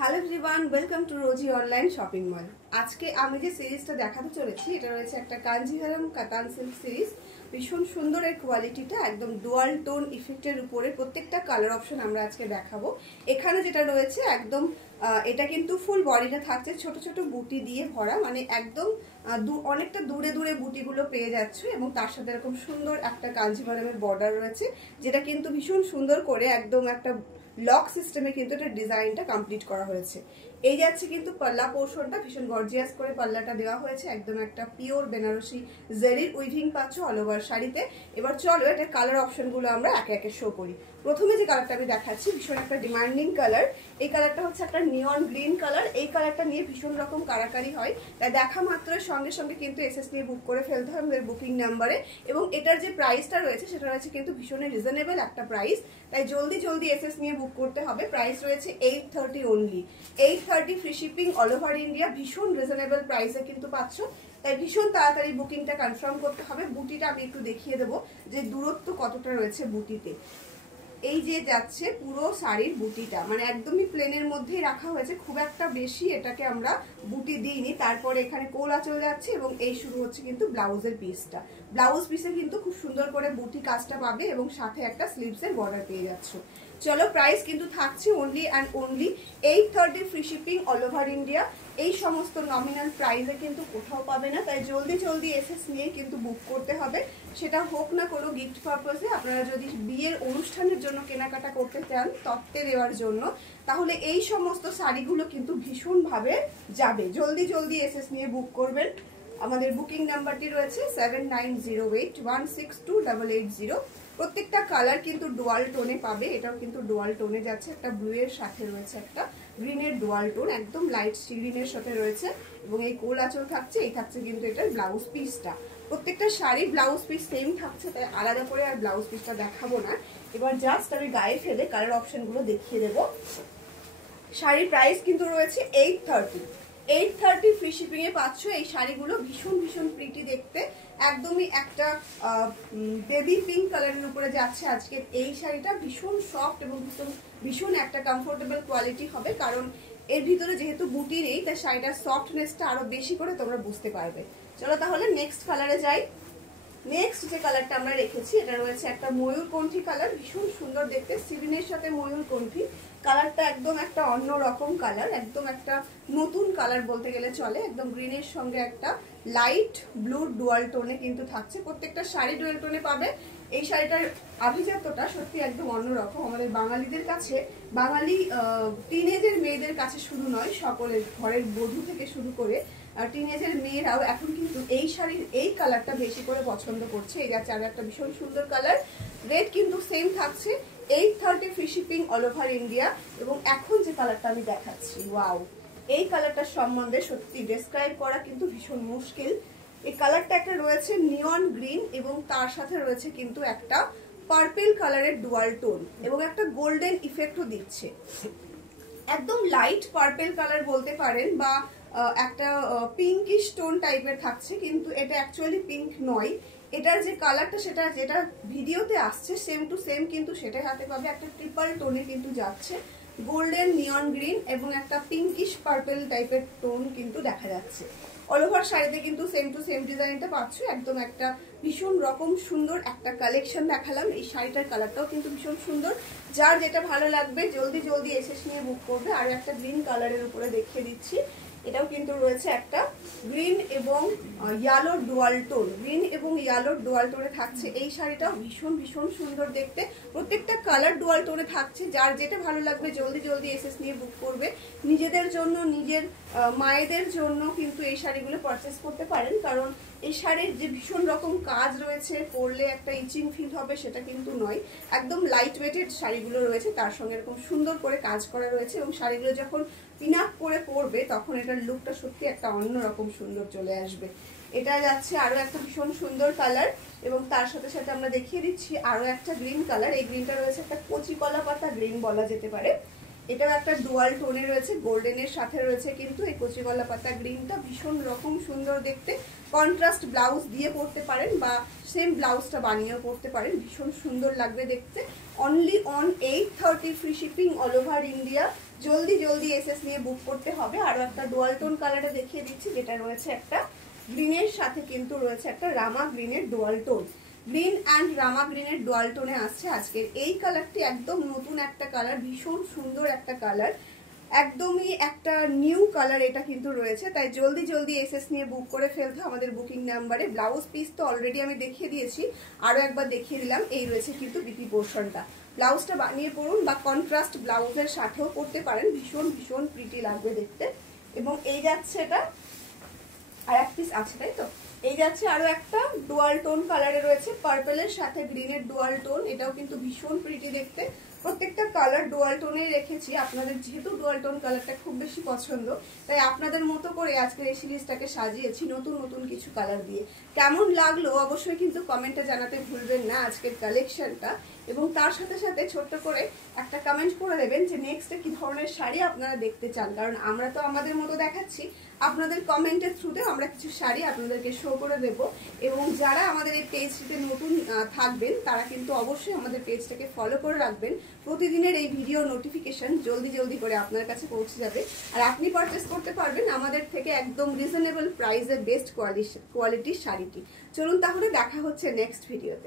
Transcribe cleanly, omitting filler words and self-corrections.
Hello everyone, welcome to Rosy online shopping mall. আজকে আমি যে সিরিজটা দেখাতে চলেছি এটা রয়েছে একটা কাঞ্জিভারাম কাতান সিল্ক সিরিজ। ভীষণ সুন্দর এর কোয়ালিটিটা, একদম ডুয়াল টোন ইফেক্টের উপরে প্রত্যেকটা কালার অপশন আমরা আজকে দেখাবো। এখানে যেটা রয়েছে একদম এটা কিন্তু ফুল বডিটা থাকছে ছোট ছোট বুটি দিয়ে ভরা, মানে একদম অনেকটা দূরে দূরে বুটিগুলো পেয়ে যাচ্ছে এবং তার সাথে এরকম সুন্দর একটা কাঞ্জিভারামের বর্ডার রয়েছে, যেটা কিন্তু ভীষণ সুন্দর করে একদম একটা লক সিস্টেমে কিন্তু এটা ডিজাইনটা কমপ্লিট করা হয়েছে। এই যাচ্ছে কিন্তু পাল্লা পোর্শনটা, ভীষণ গর্জিয়াস করে পাল্লাটা দেওয়া হয়েছে, একদম একটা পিওর বেনারসি জেরির উইভিং পাচ্ছ অল ওভার শাড়িতে। এবার চলো এটা কালার অপশনগুলো আমরা একে একে শো করি। প্রথমে যে কালারটা আমি দেখাচ্ছি ভীষণ একটা ডিমান্ডিং কালার, এই কালারটা হচ্ছে একটা নিয়ন গ্রিন কালার। এই কালারটা নিয়ে ভীষণ রকম কারাকারি হয়, তাই দেখা মাত্র সঙ্গে সঙ্গে কিন্তু এসএস নিয়ে বুক করে ফেলতে হয় আমাদের বুকিং নাম্বারে। এবং এটার যে প্রাইসটা রয়েছে সেটা রয়েছে কিন্তু ভীষণই রিজনেবল একটা প্রাইস, তাই জলদি জলদি এসএস নিয়ে বুক করতে হবে। প্রাইস রয়েছে 830 only, 830 free shipping all over India. ভীষণ রিজনেবল প্রাইসে কিন্তু পাচ্ছ, তাই ভীষণ তাড়াতাড়ি বুকিংটা কনফার্ম করতে হবে। বুটিটা আমি একটু দেখিয়ে দেবো যে দূরত্ব কতটা রয়েছে বুটিতে। এই যে যাচ্ছে পুরো শাড়ির বুটিটা, মানে একদমই প্লেনের মধ্যেই রাখা হয়েছে, খুব একটা বেশি এটাকে আমরা বুটি দিইনি। তারপরে এখানে কোল আঁচল যাচ্ছে এবং এই শুরু হচ্ছে কিন্তু ব্লাউজের পিসটা। ব্লাউজ পিসে কিন্তু খুব সুন্দর করে বুটি কাজটা পাবে এবং সাথে একটা স্লিভসের বর্ডার পেয়ে যাচ্ছে। চলো, প্রাইস কিন্তু থাকছে only and only 830 free shipping all over India. এই সমস্ত নমিনাল প্রাইসে কিন্তু কোথাও পাবে না, তাই জলদি জলদি এসএস নিয়ে কিন্তু বুক করতে হবে। সেটা হোক না কোনো গিফট পারপাসে, আপনারা যদি বিয়ের অনুষ্ঠানের জন্য কেনাকাটা করতে চান তত্ত্বে দেওয়ার জন্য, তাহলে এই সমস্ত শাড়িগুলো কিন্তু ভীষণভাবে যাবে। জলদি জলদি এসএস নিয়ে বুক করবেন। আমাদের বুকিং নাম্বারটি রয়েছে 7908162880। প্রত্যেকটা কালার কিন্তু ডুয়াল টোনে পাবে, এটাও কিন্তু ডুয়াল টোনে যাচ্ছে, একটা ব্লু এর সাথে রয়েছে একটা গ্রিনের ডুয়াল টোন, একদম লাইট সি গ্রিনের সাথে রয়েছে এবং এই কোল আঁচল থাকছে। এই থাকছে কিন্তু এটার ব্লাউজ পিসটা। প্রত্যেকটা শাড়ি ব্লাউজ পিস সেম থাকছে, তাই আলাদা করে আর ব্লাউজ পিসটা দেখাবো না। এবার জাস্ট আমি গায়ে ফেলে কালার অপশনগুলো দেখিয়ে দেবো। শাড়ির প্রাইস কিন্তু রয়েছে 830 ফ্রি শিপিং এ পাচ্ছ এই শাড়িগুলো। ভীষণ ভীষণ প্রিটি দেখতে, একদমই একটা বেবি পিঙ্ক কালারের উপরে যাচ্ছে আজকে এই শাড়িটা। ভীষণ সফট এবং ভীষণ একটা কমফোর্টেবল কোয়ালিটি হবে, কারণ এর ভিতরে যেহেতু বুটি নেই তাই শাড়িটার সফটনেসটা আরো বেশি করে তোমরা বুঝতে পারবে। চলো তাহলে নেক্সট কালারে যাই। নেক্সট যে কালারটা আমরা রেখেছি এটা রয়েছে একটা ময়ূরকণ্ঠী কালার, ভীষণ সুন্দর দেখতে, সিরিনের সাথে ময়ূরকণ্ঠী কালারটা একদম একটা অন্য রকম কালার, একদম একটা নতুন কালার বলতে গেলে চলে। একদম গ্রিনের সঙ্গে একটা লাইট ব্লু ডুয়াল টোনে কিন্তু থাকছে, প্রত্যেকটা শাড়ি ডুয়াল টোনে পাবে। এই শাড়িটার আভিজাত্যটা সত্যি একদম অন্যরকম। আমাদের বাঙালিদের কাছে, বাঙালি টিনেজের মেয়েদের কাছে শুধু নয়, সকলের ঘরের বধূ থেকে শুরু করে টিনেজের মেয়েরাও এখন কিন্তু এই শাড়ির এই কালারটা বেশি করে পছন্দ করছে। এই যাচ্ছে আর একটা ভীষণ সুন্দর কালার, রেট কিন্তু সেম থাকছে, 830 free shipping all over India. এবং এখন যে কালারটা আমি দেখাচ্ছি, ওয়াও, এই কালারটার সম্বন্ধে সত্যি ডেসক্রাইব করা কিন্তু ভীষণ মুশকিল। এই কালারটা একটা রয়েছে নিয়ন গ্রিন এবং তার সাথে রয়েছে কিন্তু একটা পার্পল কালারের ডুয়াল টোন এবং একটা গোল্ডেন ইফেক্টও দিচ্ছে। একদম লাইট পার্পল কালার বলতে পারেন বা একটা পিঙ্কিশ টোন টাইপের থাকছে, কিন্তু এটা অ্যাকচুয়ালি পিঙ্ক নয়। এটার যে কালারটা সেটা যেটা ভিডিওতে আসছে সেম টু সেম কিন্তু সেটাই হাতে পাবে, একটা ট্রিপল টোনে কিন্তু যাচ্ছে, গোল্ডেন নিয়ন গ্রিন এবং একটা পিঙ্কিশ পার্পল টাইপের টোন কিন্তু দেখা যাচ্ছে। অল ওভার শাড়িতে কিন্তু সেম টু সেম ডিজাইনটা পাচ্ছ। একদম একটা ভীষণ রকম সুন্দর একটা কালেকশন দেখালাম। এই শাড়িটার কালারটাও কিন্তু ভীষণ সুন্দর, যার যেটা ভালো লাগবে জলদি জলদি এসএস নিয়ে বুক করবে। আর একটা গ্রিন কালারের উপরে দেখিয়ে দিচ্ছি, এটাও কিন্তু রয়েছে একটা গ্রিন এবং ইয়েলো ডুয়াল টোন, গ্রিন এবং ইয়েলো ডুয়াল টোনে থাকছে এই শাড়িটাও। ভীষণ ভীষণ সুন্দর দেখতে, প্রত্যেকটা কালার ডুয়াল টোনে থাকছে, যার যেটা ভালো লাগবে জলদি জলদি এসএস নিয়ে বুক করবে। নিজেদের জন্য, নিজের মায়েদের জন্য কিন্তু এই শাড়িগুলো পারচেস করতে পারেন, কারণ এই শাড়ির যে ভীষণ রকম কাজ রয়েছে, পরলে একটা ইচিং ফিল হবে সেটা কিন্তু নয়। একদম লাইট ওয়েটেড শাড়িগুলো রয়েছে, তার সঙ্গে এরকম সুন্দর করে কাজ করা রয়েছে এবং শাড়িগুলো যখন পিন আপ করে পরবে তখন এটার লুকটা সত্যি একটা অন্যরকম সুন্দর চলে আসবে। এটা যাচ্ছে আরো একটা ভীষণ সুন্দর কালার এবং তার সাথে সাথে আমরা দেখিয়ে দিচ্ছি আরো একটা গ্রিন কালার। এই গ্রিনটা রয়েছে একটা কচি কলা পাতা গ্রিন বলা যেতে পারে, এটাও একটা ডুয়াল টোনে রয়েছে, গোল্ডেনের সাথে রয়েছে কিন্তু এই কচি কলা পাতা গ্রিনটা। ভীষণ রকম সুন্দর দেখতে, কন্ট্রাস্ট ব্লাউজ দিয়ে পরতে পারেন বা সেম ব্লাউজটা বানিয়েও পরতে পারেন, ভীষণ সুন্দর লাগবে দেখতে। Only on 830 free shipping all over India. জলদি জলদি এসএস নিয়ে বুক করতে হবে। আরো একটা ডুয়াল টোন কালারে দেখিয়ে দিচ্ছি, যেটা রয়েছে একটা গ্রিনের সাথে কিন্তু রয়েছে একটা রামা গ্রিনের ডুয়াল টোন। গ্রিন অ্যান্ড রামা গ্রিনের ডুয়াল টোনে আসছে আজকের এই কালারটি। একদম নতুন একটা কালার, ভীষণ সুন্দর একটা কালার, একদমই একটা নিউ কালার এটা কিন্তু রয়েছে। তাই জলদি জলদি এসএস নিয়ে বুক করে ফেলতে আমাদের বুকিং নাম্বারে। ব্লাউজ পিস তো অলরেডি আমি দেখিয়ে দিয়েছি, আরো একবার দেখিয়ে দিলাম। এই রয়েছে কিন্তু বিপি পোর্শনটা। ব্লাউজটা বানিয়ে পরুন বা কন্ট্রাস্ট ব্লাউজের সাথেও পরতে পারেন, ভীষণ ভীষণ প্রিটি লাগবে দেখতে। এবং এই যাচ্ছে এটা, আর এক পিস আছে তাই তো, এই যাচ্ছে আরো একটা ডুয়াল টোন কালারে রয়েছে, পার্পলের সাথে গ্রিনের ডুয়াল টোন। এটাও কিন্তু ভীষণ প্রিটি দেখতে। প্রত্যেকটা কালার ডুয়াল টোনে রেখেছি, আপনাদের যেহেতু ডুয়াল টোন কালারটা খুব বেশি পছন্দ, তাই আপনাদের মতো করে আজকের এই সিরিজটাকে সাজিয়েছি নতুন নতুন কিছু কালার দিয়ে। কেমন লাগলো অবশ্যই কিন্তু কমেন্টে জানাতে ভুলবেন না আজকের কালেকশনটা। এবং তার সাথে সাথে ছোট্ট করে একটা কমেন্ট করে দেবেন যে নেক্সটে কি ধরনের শাড়ি আপনারা দেখতে চান, কারণ আমরা তো আমাদের মতো দেখাচ্ছি, আপনাদের কমেন্টের থ্রুতে আমরা কিছু শাড়ি আপনাদেরকে শো করে দেব। এবং যারা আমাদের এই পেজটিতে নতুন থাকবেন তারা কিন্তু অবশ্যই আমাদের পেজটাকে ফলো করে রাখবেন। প্রতিদিনের এই ভিডিও নোটিফিকেশন জলদি জলদি করে আপনার কাছে পৌঁছে যাবে, আর আপনি পারচেস করতে পারবেন আমাদের থেকে একদম রিজনেবল প্রাইসে বেস্ট কোয়ালিটির শাড়িটি। চলুন তাহলে দেখা হচ্ছে নেক্সট ভিডিওতে।